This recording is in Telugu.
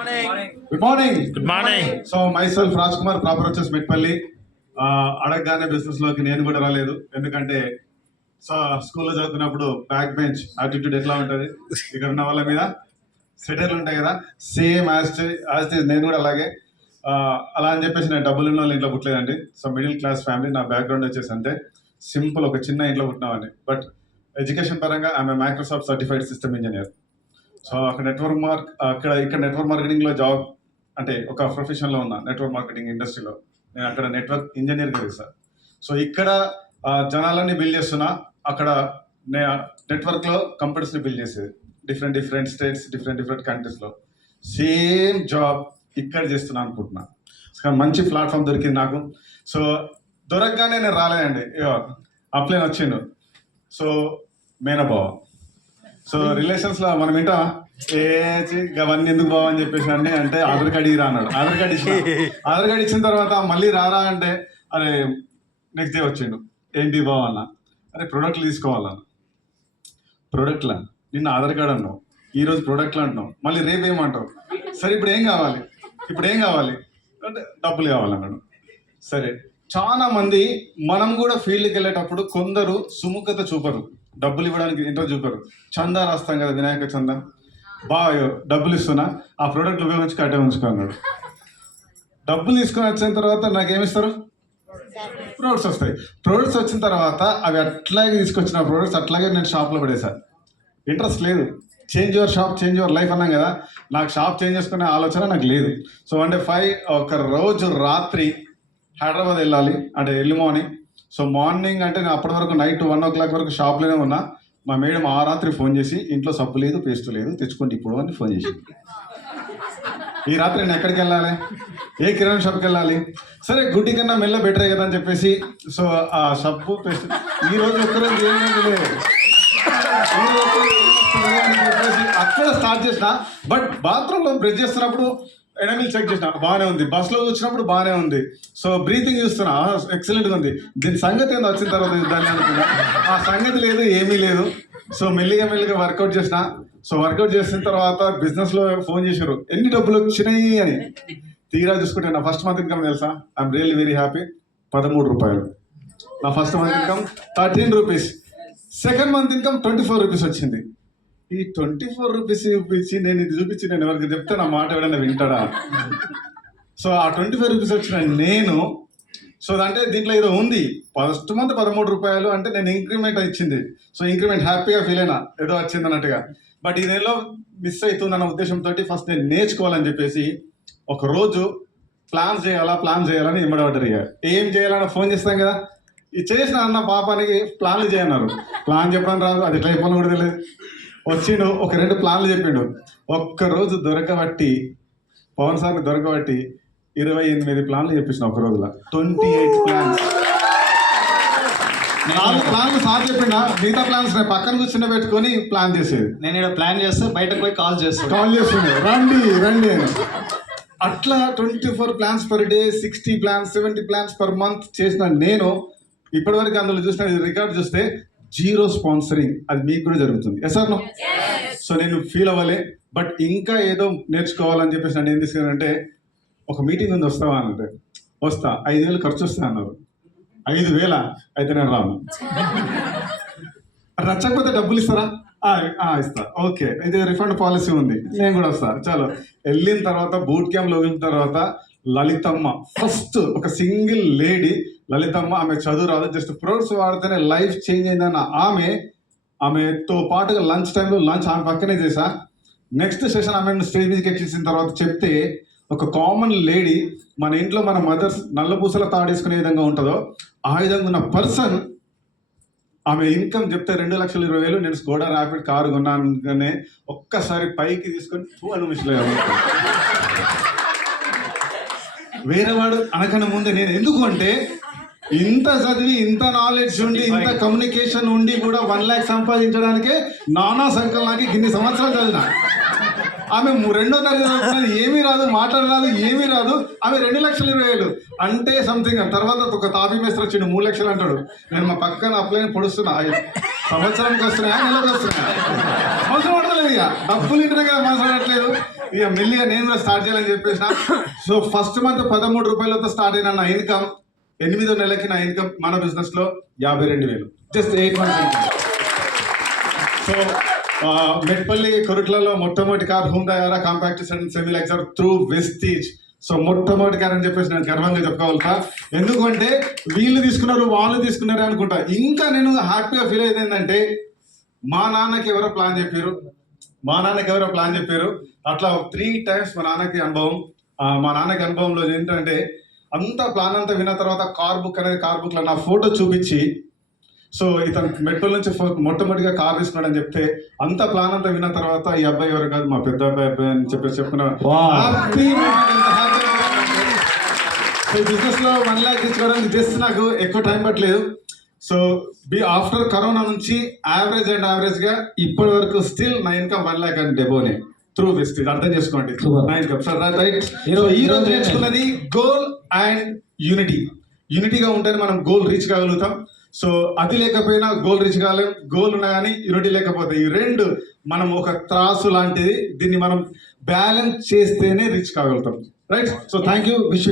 Good morning good morning so myself Raj Kumar proper వచ్చేసి మెట్పల్లి అడగగానే బిజినెస్లోకి నేను కూడా రాలేదు. ఎందుకంటే సో స్కూల్లో చదువుతున్నప్పుడు బ్యాక్ బెంచ్ యాటిట్యూడ్ ఎట్లా ఉంటది? ఇక్కడ ఉన్న వాళ్ళ మీద సెటర్లు ఉంటాయి కదా? సేమ్ యాజ్ యాజ్ నేను కూడా అలాగే. ఆ, అలా అని చెప్పేసి నేను డబ్బులు ఉన్న వాళ్ళ ఇంట్లో పుట్టలేదండి. సో మిడిల్ క్లాస్ ఫ్యామిలీ నా బ్యాక్గ్రౌండ్ వచ్చేసి అంటే సింపుల్ ఒక చిన్న ఇంట్లో పుట్టినామండి బట్ ఎడ్యుకేషన్ పరంగా ఆమె Microsoft certified system engineer so అక్కడ నెట్వర్క్ మార్క్ అక్కడ ఇక్కడ నెట్వర్క్ మార్కెటింగ్లో జాబ్ అంటే ఒక ప్రొఫెషన్లో ఉన్నా నెట్వర్క్ మార్కెటింగ్ ఇండస్ట్రీలో నేను అక్కడ నెట్వర్క్ ఇంజనీర్ కదా సార్. సో ఇక్కడ జనాలన్నీ బిల్డ్ చేస్తున్నా అక్కడ నెట్వర్క్లో కంపెనీస్ని బిల్డ్ చేసేది. Different different states different different కంట్రీస్లో. సేమ్ జాబ్ ఇక్కడ చేస్తున్నా అనుకుంటున్నా. మంచి ప్లాట్ఫామ్ దొరికింది నాకు. సో దొరకగానే నేను రాలేదండి. అప్లైన్ వచ్చిండు. సో మేనబావ. సో రిలేషన్స్లో మనం ఏంటో ఏ అవన్నీ ఎందుకు బావ అని చెప్పేసి అండి అంటే ఆధార్ కార్డ్ ఇరా అన్నాడు. ఆధార్ కార్డ్ ఇచ్చిన ఆధార్ కార్డ్ ఇచ్చిన తర్వాత మళ్ళీ రారా అంటే అరే నెక్స్ట్ డే వచ్చిండు. ఏంటి బావ అన్న? అరే ప్రోడక్ట్లు తీసుకోవాలన్న. ప్రోడక్ట్లా నిన్న ఆధార్ కార్డ్ అన్నావు. ఈ రోజు ప్రోడక్ట్లు అంటున్నావు. మళ్ళీ రేపు ఏమంటావు? సరే ఇప్పుడు ఏం కావాలి? ఇప్పుడు ఏం కావాలి? అంటే డబ్బులు కావాలన్నాడు. సరే చాలా మంది మనం కూడా ఫీల్డ్కి వెళ్ళేటప్పుడు కొందరు సుముఖత చూపరు. డబ్బులు ఇవ్వడానికి ఇంటర్ చూపారు చందా రాస్తాం కదా వినాయక చందా? బాగా డబ్బులు ఇస్తున్నా. ఆ ప్రోడక్ట్ ఉపయోగించి కట్టే ఉంచుకో అన్నాడు. డబ్బులు తీసుకొని వచ్చిన తర్వాత నాకేమిస్తారు ప్రోడక్ట్స్ వస్తాయి. ప్రోడక్ట్స్ వచ్చిన తర్వాత అవి అట్లాగే తీసుకొచ్చిన ప్రోడక్ట్స్ అట్లాగే నేను షాప్లో పడేసా. ఇంట్రెస్ట్ లేదు. Change your shop change your life అన్నాం కదా. నాకు షాప్ చేంజ్ చేసుకునే ఆలోచన నాకు లేదు. సో అంటే ఫైవ్ ఒక రోజు రాత్రి హైదరాబాద్ వెళ్ళాలి. అంటే ఎర్లీ మార్నింగ్ సో మార్నింగ్ అంటే నేను అప్పటి వరకు నైట్ వన్ ఓ క్లాక్ వరకు షాప్లోనే ఉన్నా. మా మేడం ఆ రాత్రి ఫోన్ చేసి ఇంట్లో సబ్బు లేదు పేస్ట్ లేదు తెచ్చుకోండి ఇప్పుడు అని ఫోన్ చేసింది. ఈ రాత్రి నేను ఎక్కడికి వెళ్ళాలి? ఏ కిరాణా షాప్కి వెళ్ళాలి? సరే గుడ్డి కన్నా మెల్ల బెటరే కదా అని చెప్పేసి సో ఆ సబ్బు పేస్ట్ ఈ రోజు ఒక్కరోజు ఏమైంది రోజు అక్కడ స్టార్ట్ చేసిన. బట్ బాత్రూంలో బ్రష్ చేస్తున్నప్పుడు ఎనమిల్ చెక్ చేసిన. బాగానే ఉంది. బస్లో కూర్చున్నప్పుడు బాగానే ఉంది. సో బ్రీతింగ్ చూస్తున్నా. ఎక్సలెంట్గా ఉంది. దీని సంగతి ఏందో వచ్చిన తర్వాత దాన్ని అనుకున్నా ఆ సంగతి లేదు ఏమీ లేదు. సో మెల్లిగా మెల్లిగా వర్కౌట్ చేసిన. సో వర్కౌట్ చేసిన తర్వాత బిజినెస్లో ఫోన్ చేశారు. ఎన్ని డబ్బులు వచ్చినాయి? అని. తీరా చూసుకుంటే నా ఫస్ట్ మంత్ ఇన్కమ్ తెలుసా? ఐఎమ్ రియల్లీ వెరీ హ్యాపీ పదమూడు రూపాయలు. నా first month income thirteen rupees second month income twenty four rupees వచ్చింది. ఈ ట్వంటీ ఫోర్ రూపీస్ చూపించి నేను ఇది చూపించి నేను ఎవరికి చెప్తే నా మాట ఎవడైనా వింటాడా? సో ఆ ట్వంటీ ఫైవ్ రూపీస్ వచ్చిన నేను సో అంటే దీంట్లో ఏదో ఉంది. ఫస్ట్ మంత్ పదమూడు రూపాయలు అంటే నేను ఇంక్రిమెంట్ ఇచ్చింది. సో ఇంక్రిమెంట్ హ్యాపీగా ఫీల్ అయినా ఏదో వచ్చింది అన్నట్టుగా. బట్ ఈ నెలలో మిస్ అవుతుందన్న ఉద్దేశంతో ఫస్ట్ నేను నేర్చుకోవాలని చెప్పేసి ఒక రోజు ప్లాన్ చేయాలా ప్లాన్ చేయాలని ఇమ్మడబడ్డారు ఇక ఏం చేయాలని ఫోన్ చేస్తాం కదా. ఇది చేసిన అన్న పాపానికి ప్లాన్లు చేయన్నారు. ప్లాన్ చెప్పడం రాదు అది ఎట్లా చెప్పాలని కూడా తెలియదు. వచ్చిండు ఒక రెండు ప్లాన్లు చెప్పిండు. ఒక్క రోజు దొరకబట్టి పవన్ సార్ని దొరకబట్టి ఇరవై ఎనిమిది ప్లాన్లు చెప్పించిన ఒక రోజులో. Twenty eight plans. నాలుగు ప్లాన్లు సార్ చెప్పిండ మిగతా ప్లాన్స్ నేను పక్కన కూర్చుని పెట్టుకొని ప్లాన్ చేసేది. నేను ఇక్కడ ప్లాన్ చేస్తే బయటకు పోయి కాల్ చేస్తాను కాల్ చేస్తుండే. రండి రండి అని. అట్లా twenty four plans per day sixty plans seventy plans per month చేసిన నేను ఇప్పటివరకు అందులో చూసిన రికార్డ్ చూస్తే జీరో స్పాన్సరింగ్ అది మీకు కూడా జరుగుతుంది. ఎస్ సార్ సో నేను ఫీల్ అవ్వలే. బట్ ఇంకా ఏదో నేర్చుకోవాలని చెప్పేసి నన్ను ఏం తీసుకున్నానంటే ఒక మీటింగ్ ఉంది వస్తావా అంటే వస్తా. ఐదు వేలు ఖర్చు వస్తా అన్నారు. ఐదు వేల? అయితే నేను రాను. నచ్చకపోతే డబ్బులు ఇస్తారా? ఇస్తా. ఓకే. ఇది రిఫండ్ పాలసీ ఉంది. నేను కూడా వస్తా. చలో. వెళ్ళిన తర్వాత బూట్ క్యాంప్లో వెళ్ళిన తర్వాత లలితమ్మ ఫస్ట్ ఒక సింగిల్ లేడీ లలితమ్మ ఆమె చదువు రాదు జస్ట్ ఫ్రూట్స్ వాడితేనే లైఫ్ చేంజ్ అయిందన్న ఆమె ఆమెతో పాటుగా లంచ్ టైంలో లంచ్ ఆమె పక్కనే చేశా నెక్స్ట్ సెషన్ ఆమె స్టేజ్ మీదకి ఎక్కించిన తర్వాత చెప్తే ఒక కామన్ లేడీ మన ఇంట్లో మన మదర్స్ నల్లపూసల తాడేసుకునే విధంగా ఉంటుందో ఆ విధంగా ఉన్న పర్సన్ ఆమె ఇన్కమ్ చెప్తే రెండు లక్షల ఇరవై వేలు నేను స్కోడా ర్యాపిడ్ కారు కొన్నాను ఒక్కసారి పైకి తీసుకొని టూ అని మిషన్ వేరే వాడు అనకన ముందే నేను ఎందుకు అంటే ఇంత చదివి ఇంత నాలెడ్జ్ ఉండి ఇంత కమ్యూనికేషన్ ఉండి కూడా వన్ ల్యాక్ సంపాదించడానికే నానా సంకలనాకి ఇన్ని సంవత్సరాలు చదివిన. ఆమె ము- రెండో తరగతి చదువుతున్నది ఏమీ రాదు మాట్లాడ రాదు ఏమీ రాదు ఆమె రెండు లక్షల ఇరవై వేలు. అంటే సంథింగ్ తర్వాత ఒక తాపీ మేస్త్రి వచ్చిండు మూడు లక్షలు అంటాడు. నేను మా పక్కన అప్లైన్ పొడుస్తున్నా. సంవత్సరానికి వస్తున్నాయా నెలకు వస్తున్నాయా? అవసరం పడతలేదు ఇక. డబ్బులు కదా మనసు పడట్లేదు. ఇక మెల్లిగా నేను కూడా స్టార్ట్ చేయాలని చెప్పేసిన. సో ఫస్ట్ మంత్ పదమూడు రూపాయలతో స్టార్ట్ అయిన నా ఇన్కమ్ ఎనిమిదో నెలకి నా ఇన్కమ్ మన బిజినెస్లో యాభై రెండు వేలు. Just eight months so Metpalli కొరుట్లలో మొట్టమొదటి car Hyundai Aura compact and semi lecture through Vestige. So మొట్టమొదటి కార్ అని చెప్పేసి నేను గర్వంగా చెప్పుకోగలుగుతా ఎందుకంటే వీళ్ళు తీసుకున్నారు వాళ్ళు తీసుకున్నారు అనుకుంటా. ఇంకా నేను హ్యాపీగా ఫీల్ అయ్యేది ఏంటంటే మా నాన్నకి ఎవరో ప్లాన్ చెప్పారు. మా నాన్నకి ఎవరో ప్లాన్ చెప్పారు. అట్లా త్రీ టైమ్స్ మా నాన్నకి అనుభవం. మా నాన్నకి అనుభవంలో ఏంటంటే అంత ప్లాన్ అంతా విన్న తర్వాత కార్ బుక్ అనేది కార్ బుక్లో నా ఫోటో చూపించి సో ఇతను మెట్పల్ నుంచి మొట్టమొదటిగా కార్ తీసుకున్నాడు అని చెప్తే అంత ప్లాన్ అంతా విన్న తర్వాత ఈ అబ్బాయి ఎవరు కాదు మా పెద్ద అబ్బాయి అబ్బాయి అని చెప్పేసి చెప్పుకున్నాను హ్యాపీ సో బిజినెస్లో వన్ ల్యాక్ తీసుకోవడానికి జస్ట్ నాకు ఎక్కువ టైం పట్టలేదు. సో బి ఆఫ్టర్ కరోనా నుంచి యావరేజ్ అండ్ యావరేజ్గా ఇప్పటి వరకు స్టిల్ నా ఇన్కమ్ వన్ ల్యాక్ అండ్ డెబోనే త్రూ వెస్ట్ ఇది అర్థం చేసుకోండి. నా ఇన్కమ్ సార్ రైట్ ఈ రోజు నేర్చుకున్నది గోల్ అండ్ యూనిటీ యూనిటీగా ఉంటేనే మనం గోల్ రీచ్ కాగలుగుతాం. సో అది లేకపోయినా గోల్ రీచ్ కాలేం గోల్ ఉన్నా కానీ యూనిటీ లేకపోతే ఈ రెండు మనం ఒక త్రాసు లాంటిది దీన్ని మనం బ్యాలెన్స్ చేస్తేనే reach కాగలుగుతాం. Right so thank you wish